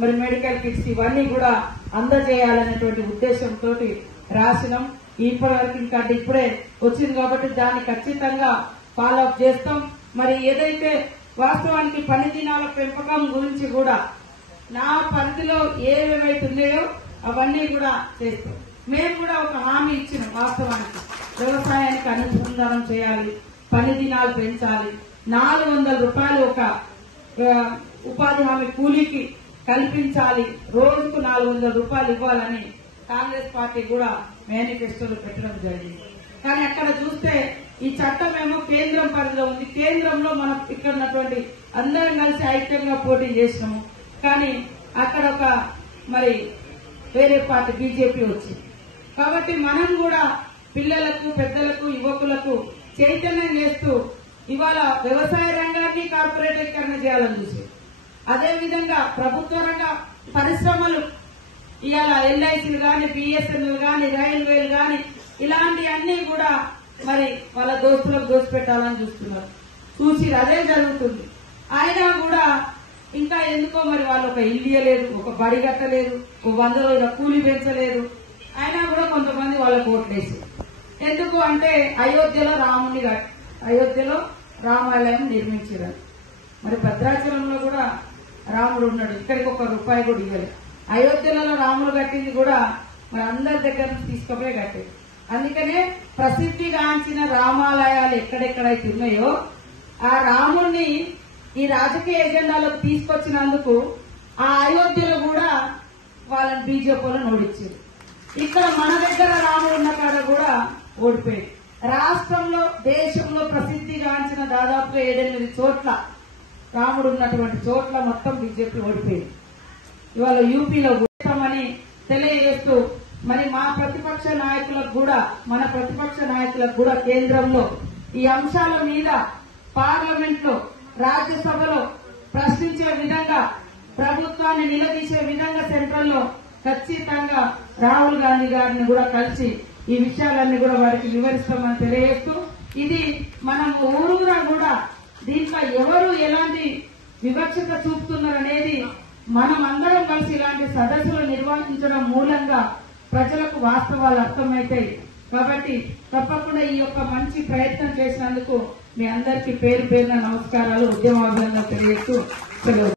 మరి medical kits ఇవన్నీ కూడా అందజేయాలనేటువంటి ఉద్దేశంతో రాసినాం. ఇప్పటివరకు ఇంకా ఇప్పుడే వచ్చింది కాబట్టి దాన్ని ఖచ్చితంగా ఫాలో అప్ చేస్తాం. మరి ఏదైతే వాస్తవానికి పని దినాల పెంపకం గురించి కూడా నా పరిధిలో ఏవేవైతున్నాయో అవన్నీ కూడా చేస్తాం. మేము కూడా ఒక హామీ ఇచ్చినాం. వాస్తవానికి వ్యవసాయానికి అనుసంధానం చేయాలి, పని దినాలు పెంచాలి, 400 రూపాయలు ఒక ఉపాధి హామీ కూలీకి కల్పించాలి, రోజుకు 400 రూపాయలు ఇవ్వాలని కాంగ్రెస్ పార్టీ కూడా మేనిఫెస్టోలో పెట్టడం జరిగింది. కానీ అక్కడ చూస్తే ఈ చట్టం ఏమో కేంద్రం పరిధిలో ఉంది. కేంద్రంలో మనం ఇక్కడ ఉన్నటువంటి అందరం కలిసి ఐక్యంగా పోటీ చేసినాము. కానీ అక్కడ ఒక మరి వేరే పార్టీ బీజేపీ వచ్చింది. కాబట్టి మనం కూడా పిల్లలకు, పెద్దలకు, యువకులకు చైతన్యం చేస్తూ ఇవాళ వ్యవసాయ రంగాన్ని కార్పొరేటీకరణ చేయాలని చూసి, అదేవిధంగా ప్రభుత్వ రంగ పరిశ్రమలు ఇవాళ ఎల్ఐసీలు గాని, బిఎస్ఎన్ఎల్ గాని, రైల్వేలు గాని ఇలాంటి అన్ని కూడా మరి వాళ్ళ దోస్తులకు దోసిపెట్టాలని చూస్తున్నారు. చూసి అదే జరుగుతుంది. అయినా కూడా ఇంకా ఎందుకో మరి వాళ్ళు ఒక ఇల్లు ఇయ్యలేదు, ఒక బడి కట్టలేదు, ఒక 100 రోజుల కూలీ పెంచలేదు. అయినా కూడా కొంతమంది వాళ్ళకు ఓట్లేసి ఎందుకు అంటే అయోధ్యలో రామాలయం నిర్మించారు. మరి భద్రాచలంలో కూడా రాముడు ఉన్నాడు, ఇక్కడికి 1 రూపాయి కూడా ఇవ్వలేదు. అయోధ్యలో రాముడు కట్టింది కూడా మరి అందరి దగ్గర నుంచి తీసుకుపోయి కట్టేది. అందుకనే ప్రసిద్ధిగాంచిన రామాలయాలు ఎక్కడెక్కడైతే ఉన్నాయో ఆ రాముడిని ఈ రాజకీయ ఎజెండాలోకి తీసుకొచ్చినందుకు ఆ అయోధ్యలో కూడా వాళ్ళని బీజేపీలను ఓడించారు. ఇక్కడ మన దగ్గర రాముడు ఉన్న కాడ కూడా ఓడిపోయాడు. రాష్ట్రంలో, దేశంలో ప్రసిద్ధిగాంచిన దాదాపుగా 7-8 చోట్ల రాముడు ఉన్నటువంటి చోట్ల మొత్తం బీజేపీ ఓడిపోయింది. ఇవాళ యూపీలో ఓడతామని తెలియజేస్తూ మరి మన ప్రతిపక్ష నాయకులకు కూడా కేంద్రంలో ఈ అంశాల మీద పార్లమెంట్ లో, రాజ్యసభలో ప్రశ్నించే విధంగా, ప్రభుత్వాన్ని నిలదీసే విధంగా సెంట్రల్ లో ఖచ్చితంగా రాహుల్ గాంధీ గారిని కూడా కలిసి ఈ విషయాలన్నీ కూడా వారికి వివరిస్తామని తెలియజేస్తూ, ఇది మనం ఊరూరా కూడా దీంట్లో ఎవరు ఎలాంటి వివక్షత చూపుతున్నారనేది మనం అందరం కలిసి ఇలాంటి సదస్సులు నిర్వహించడం మూలంగా ప్రజలకు వాస్తవాలు అర్థమవుతాయి. కాబట్టి తప్పకుండా ఈ యొక్క మంచి ప్రయత్నం చేసినందుకు మీ అందరికీ పేరు పేరున నమస్కారాలు, ఉద్యమాభినందనలు తెలియజేస్తూ సెలవు.